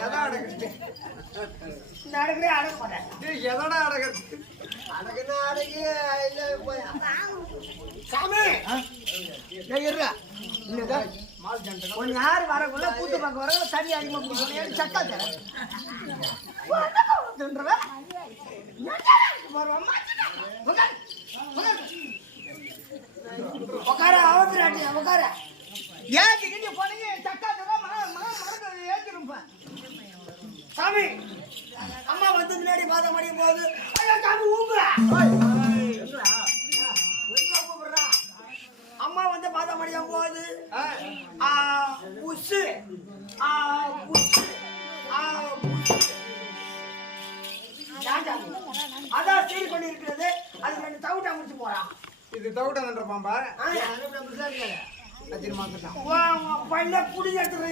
எதா அடகு இந்த அடகுறே அடகு போட்டேன். எதோட அடகு அடகுனா அடகு இல்ல போய் சாமி கொஞ்சம் யாரு வரக்குள்ள கூத்து பார்க்க வர தண்ணி அதிகமா குடிக்கணும் சக்கா தரேன் உட்கார அவசராட்டி உட்கார ஏத்திக்கிட்டு போனீங்க சக்கா தர மறந்து ஏத்திருப்ப சாமி அம்மா வந்து முன்னாடி பாத மடியும் போது சாமி ஊம்புறா அம்மா வந்து பாத மடியும் போது உசு அதான் சீர் பண்ணி இருக்கிறது அது ரெண்டு தவிட்டா முடிச்சு போறான் இது தவிட்டன்ற பாம்பா பல்ல புடி எடுத்துரு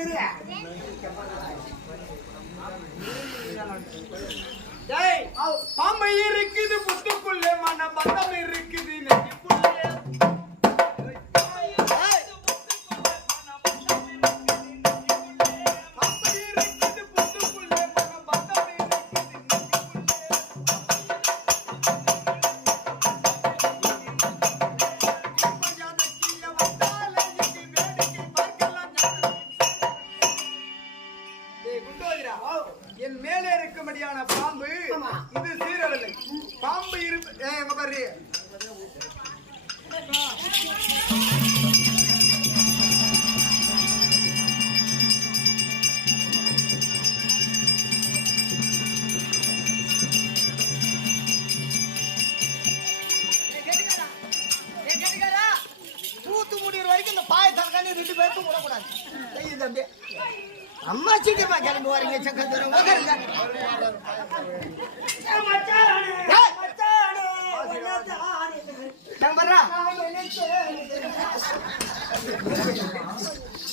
பாம்பை இருக்குது புத்துக்குள்ளே மன பந்தம் இருக்குது நெஞ்சுக்குள்ளே என் மேலே இருக்கும்படியான பாம்பு இது சீரவில்லை பாம்பு எங்க பாரு பூத்து முடிகிற வரைக்கும் இந்த பாய தரக்காண்டி 2 பேருக்கும் விடக்கூடாது செய்யுது அப்படியே அம்மா சீக்கிரமா கிளம்பி வரீங்க சக்கர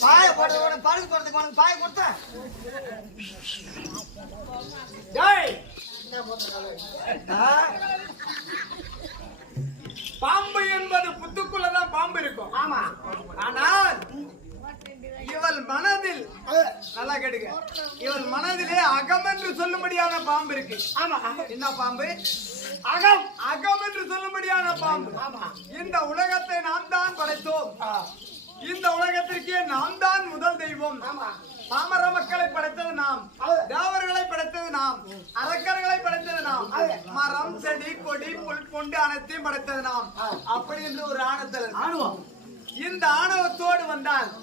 பாய போடுறத பழுது போடுறதுக்கு உனக்கு பாய கொடுத்தா பாம்பு என்பது புத்துக்குள்ளதான் பாம்பு இருக்கும் ஆமா ஆனால் இவள் மனதில் நல்லா கேட்டுங்க இவள் மனதிலே அகம் என்று சொல்லும்படியான பாம்பு இருக்கு ஆமா என்ன பாம்பு அகம் அகம் என்று சொல்லும்படியான பாம்பு ஆமா இந்த உலகத்தை நாம் தான் படைத்தோம் இந்த உலகத்திற்கே நாம் தான் முதல் தெய்வம் ஆமா பாமர மக்களை படைத்தது நாம் தேவர்களை படைத்தது நாம் அரக்கர்களை படைத்தது நாம் மரம் செடி கொடி புல் கொண்டு அனைத்தையும் படைத்தது நாம் அப்படி என்று ஒரு ஆணத்தில் ஆணுவோம் இந்த ஆணவத்தோடு வந்தால்